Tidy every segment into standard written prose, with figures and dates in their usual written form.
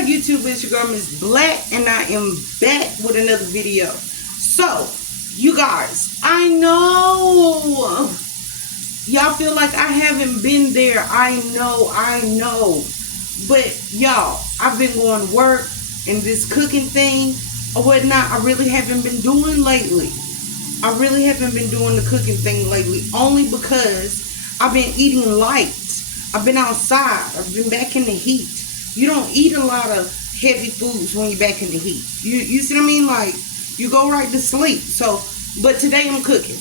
up, YouTube? It's your girl, Miss Black, and I am back with another video. So, you guys, I know y'all feel like I haven't been there. I know. But, y'all, I've been going to work and this cooking thing or whatnot, I really haven't been doing lately. I really haven't been doing the cooking thing lately, only because I've been eating light. I've been outside. I've been back in the heat. You don't eat a lot of heavy foods when you're back in the heat. You see what I mean? Like, you go right to sleep. So, but today I'm cooking.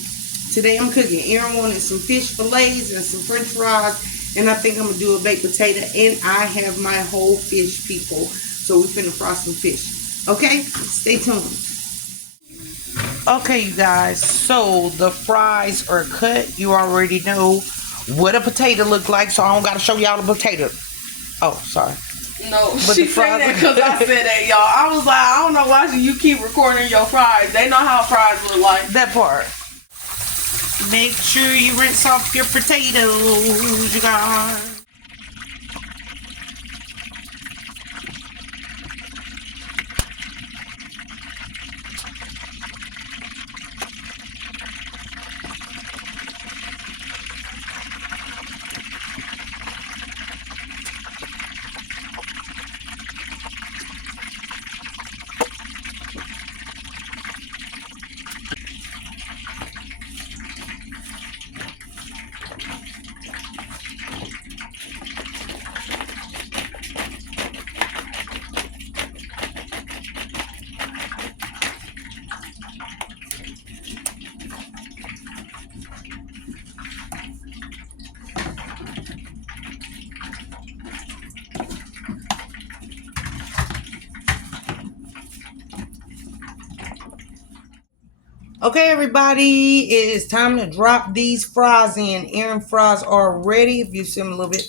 Aaron wanted some fish fillets and some french fries, and I think I'm going to do a baked potato, and I have my whole fish, people. So we finna fry some fish. Okay? Stay tuned. Okay, you guys, so the fries are cut. You already know what a potato look like, so I don't gotta show y'all the potato. Oh, sorry. No, but she said that because I said that, y'all. I was like, I don't know why you keep recording your fries. They know how fries look like. That part. Make sure you rinse off your potatoes, you guys. Okay, everybody, it is time to drop these fries in. Aaron fries are ready. If you see them a little bit.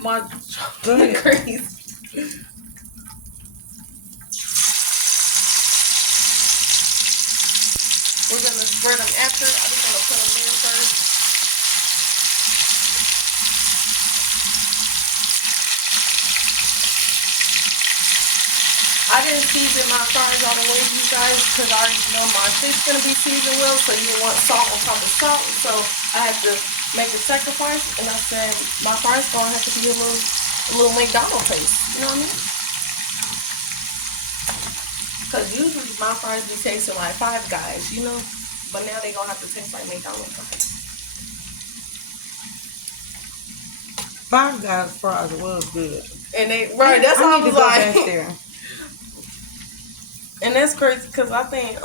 My crazy. We're gonna spread them after. I'm just gonna put them in first. I didn't season my fries all the way, you guys, because I already know my fish is going to be seasoned well, so you want salt on top of salt, so I had to make a sacrifice, and I said my fries going to have to be a little McDonald's taste, you know what I mean? Because usually my fries be tasting like Five Guys, you know, but now they going to have to taste like McDonald's fries. Five Guys fries was good. And they, right, that's how I was like. Back there. And that's crazy because I think,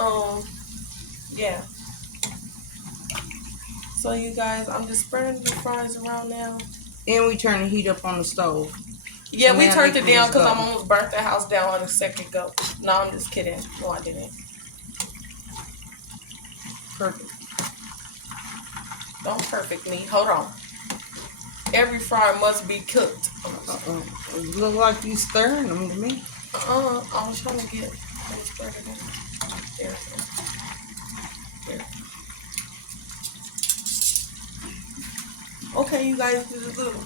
yeah. So you guys, I'm just spreading the fries around now. And we turn the heat up on the stove. Yeah, we turned it down because I almost burnt the house down on a second go. No, I'm just kidding. No, I didn't. Perfect. Don't perfect me. Hold on. Every fry must be cooked. It look like you stirring them to me. I was trying to get... There. Okay, you guys,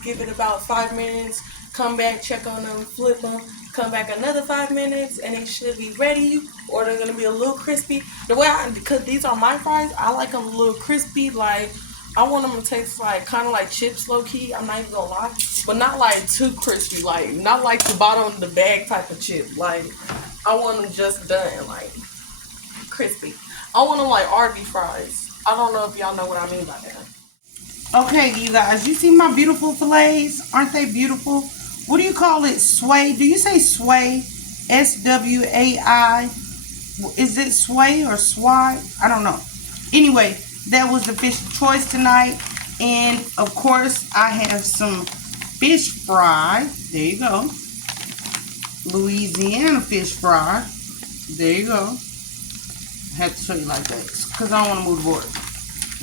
give it about 5 minutes. Come back, check on them, flip them. Come back another 5 minutes, and they should be ready. Or they're gonna be a little crispy. The way because these are my fries, I like them a little crispy. Like I want them to taste like kind of like chips, low key. I'm not even gonna lie, but not like too crispy. Like not like the bottom of the bag type of chip. Like. I want them just done, like, crispy. I want them like Arby fries. I don't know if y'all know what I mean by that. Okay, you guys, you see my beautiful fillets? Aren't they beautiful? What do you call it? Swai? Do you say swai? S-W-A-I? Is it swai or swai? I don't know. Anyway, that was the fish of choice tonight. And, of course, I have some fish fry. There you go. Louisiana fish fry. There you go. I have to show you like that because I don't want to move the board.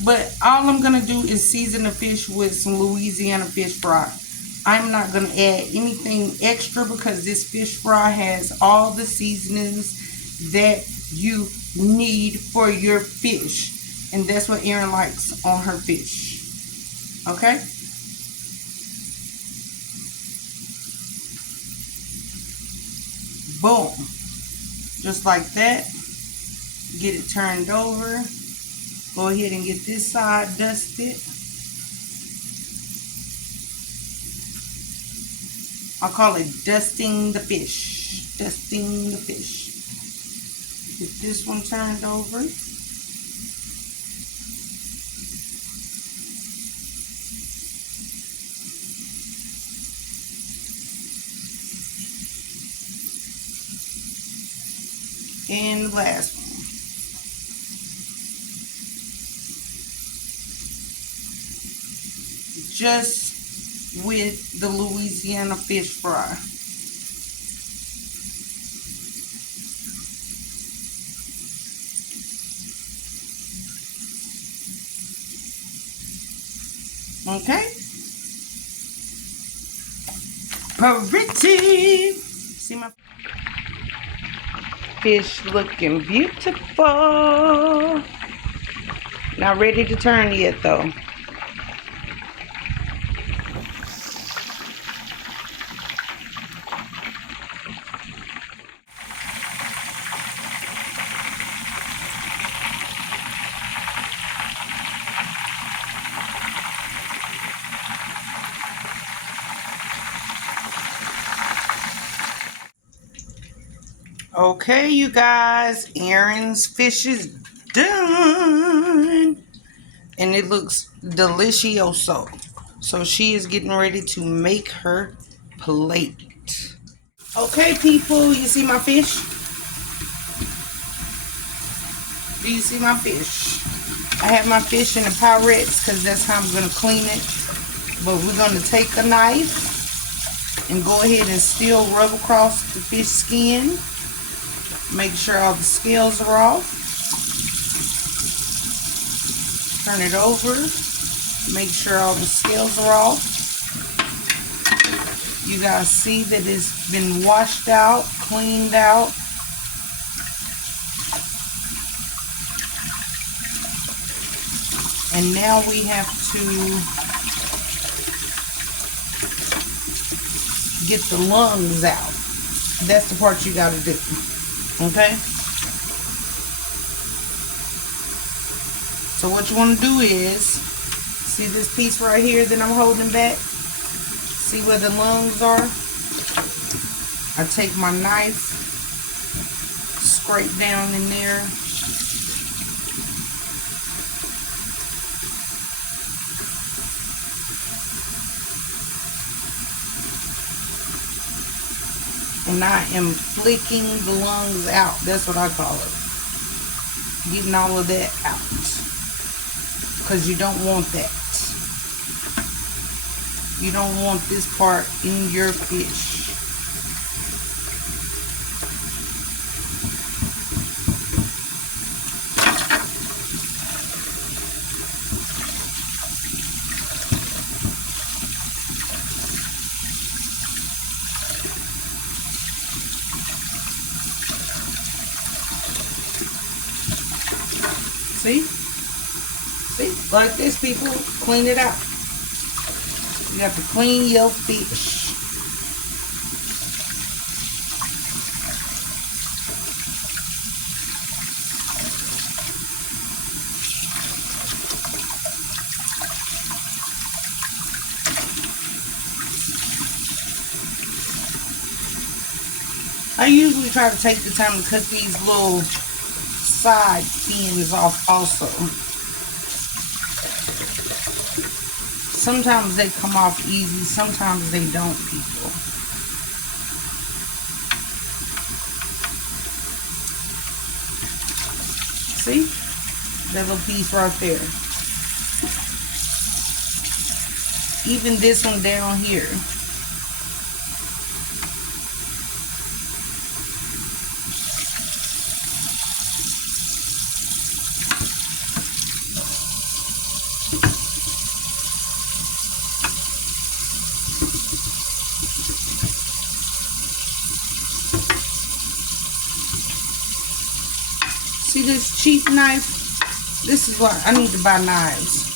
But all I'm going to do is season the fish with some Louisiana fish fry. I'm not going to add anything extra because this fish fry has all the seasonings that you need for your fish. And that's what Erin likes on her fish. Okay? Boom. Just like that. Get it turned over. Go ahead and get this side dusted. I call it dusting the fish. Dusting the fish. Get this one turned over. And the last one. Just with the Louisiana fish fry. Okay. Pretty. See my fish looking beautiful. Not ready to turn yet though. Okay, you guys, Erin's fish is done. And it looks delicioso. So she is getting ready to make her plate. Okay, people, you see my fish? Do you see my fish? I have my fish in the Pyrex because that's how I'm going to clean it. But we're going to take a knife and go ahead and still rub across the fish skin. Make sure all the scales are off. Turn it over. Make sure all the scales are off. You guys see that it's been washed out, cleaned out. And now we have to get the lungs out. That's the part you gotta do. Okay? So what you want to do is, see this piece right here that I'm holding back? See where the lungs are? I take my knife, scrape down in there. And I am flicking the lungs out. That's what I call it. Getting all of that out. Because you don't want that. You don't want this part in your fish. See? See? Like this, people. Clean it out. You have to clean your fish. I usually try to take the time to cut these little side fins off also. Sometimes they come off easy, sometimes they don't, people. See? That little piece right there. Even this one down here. See this cheap knife? This is why I need to buy knives.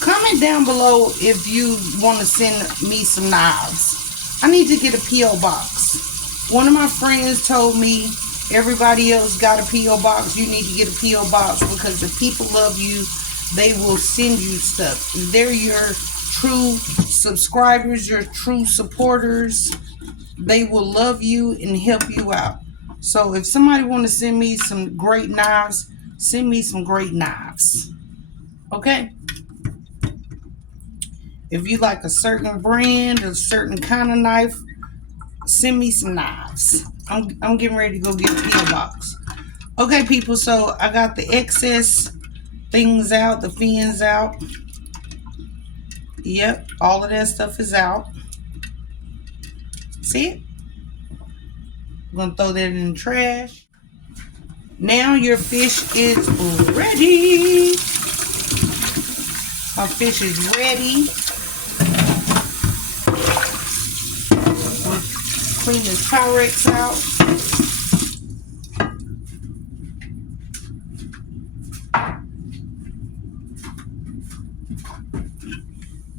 Comment down below if you want to send me some knives. I need to get a P.O. box. One of my friends told me everybody else got a P.O. box. You need to get a P.O. box because if people love you, they will send you stuff. They're your true subscribers, your true supporters. They will love you and help you out. So if somebody want to send me some great knives, send me some great knives. Okay? If you like a certain brand, a certain kind of knife, send me some knives. I'm getting ready to go get a P.O. box. Okay, people, so I got the excess things out, the fins out. Yep, all of that stuff is out. See it? I'm going to throw that in the trash. Now your fish is ready. My fish is ready. Clean this Pyrex out.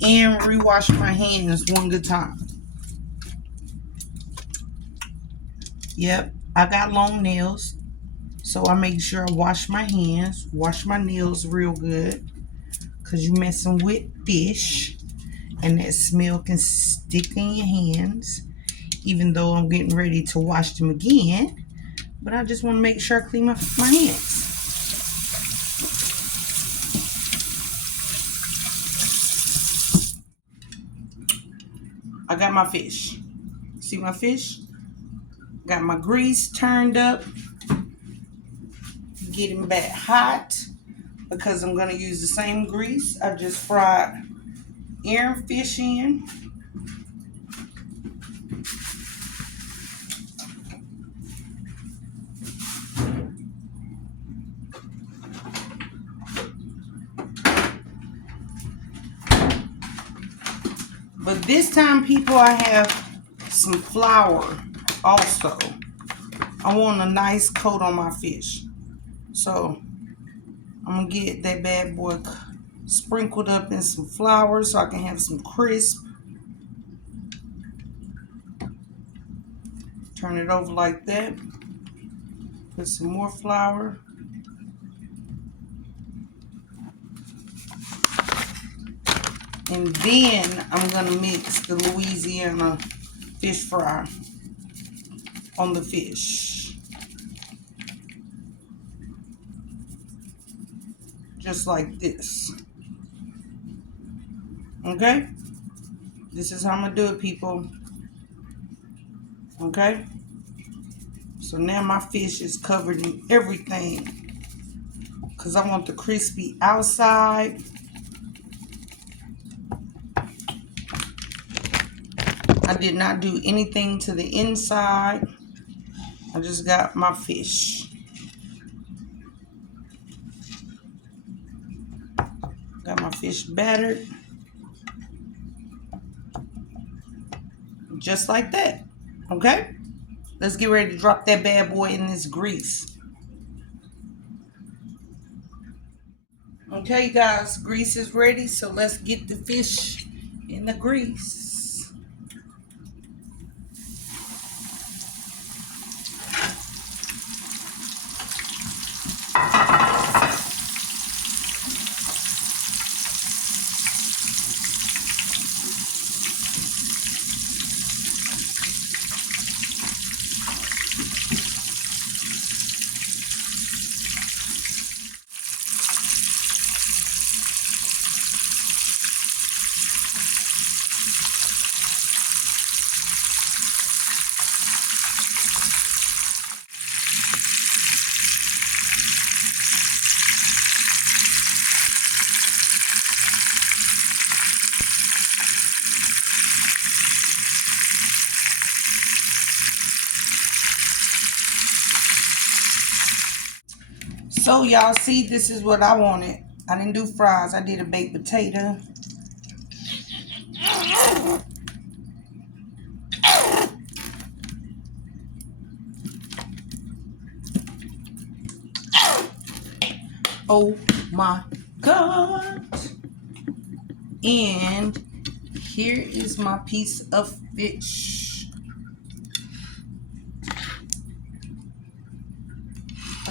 And rewash my hands one good time. Yep, I got long nails. So I make sure I wash my hands, wash my nails real good. Because you're messing with fish. And that smell can stick in your hands. Even though I'm getting ready to wash them again. But I just want to make sure I clean my hands. I got my fish. See my fish? Got my grease turned up. Getting back hot. Because I'm going to use the same grease I just fried earring fish in. But this time, people, I have some flour also. I want a nice coat on my fish. So I'm going to get that bad boy sprinkled up in some flour so I can have some crisp. Turn it over like that. Put some more flour. And then I'm going to mix the Louisiana fish fry on the fish. Just like this. Okay? This is how I'm going to do it, people. Okay? So now my fish is covered in everything. Because I want the crispy outside. I did not do anything to the inside. I just got my fish. Got my fish battered. Just like that. Okay? Let's get ready to drop that bad boy in this grease. Okay, guys. Grease is ready. So let's get the fish in the grease. So y'all see, this is what I wanted. I didn't do fries. I did a baked potato. Oh my God. And here is my piece of fish.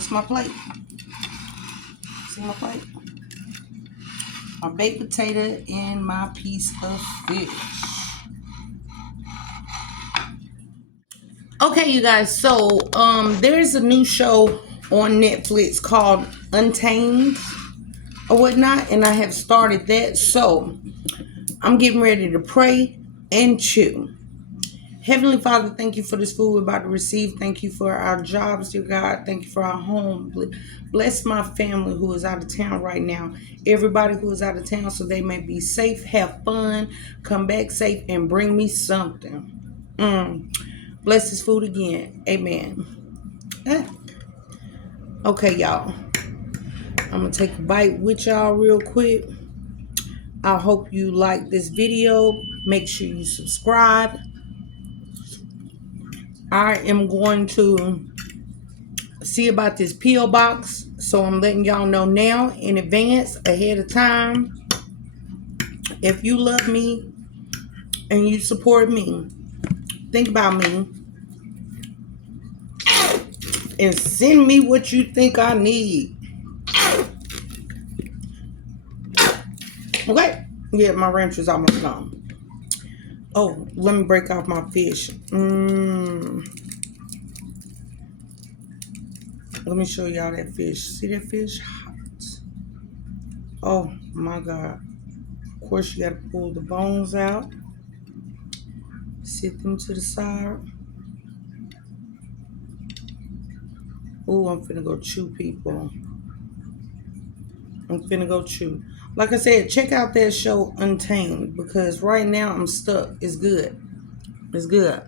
What's my plate? See my plate? My baked potato and my piece of fish. Okay, you guys, so there's a new show on Netflix called Untamed or whatnot, and I have started that. So I'm getting ready to pray and chew. Heavenly Father, thank you for this food we're about to receive. Thank you for our jobs, dear God. Thank you for our home. Bless my family who is out of town right now. Everybody who is out of town so they may be safe, have fun, come back safe, and bring me something. Bless this food again. Amen. Okay, y'all. I'm going to take a bite with y'all real quick. I hope you like this video. Make sure you subscribe. I am going to see about this P.O. box. So I'm letting y'all know now in advance, ahead of time. If you love me and you support me, think about me and send me what you think I need. Okay? Yeah, my ranch is almost gone. Oh, let me break off my fish. Let me show y'all that fish. See that fish? Hot. Oh my God. Of course, you gotta pull the bones out. Sit them to the side. Oh, I'm finna go chew, people. I'm finna go chew. Like I said, check out that show Untamed, because right now I'm stuck. It's good. It's good.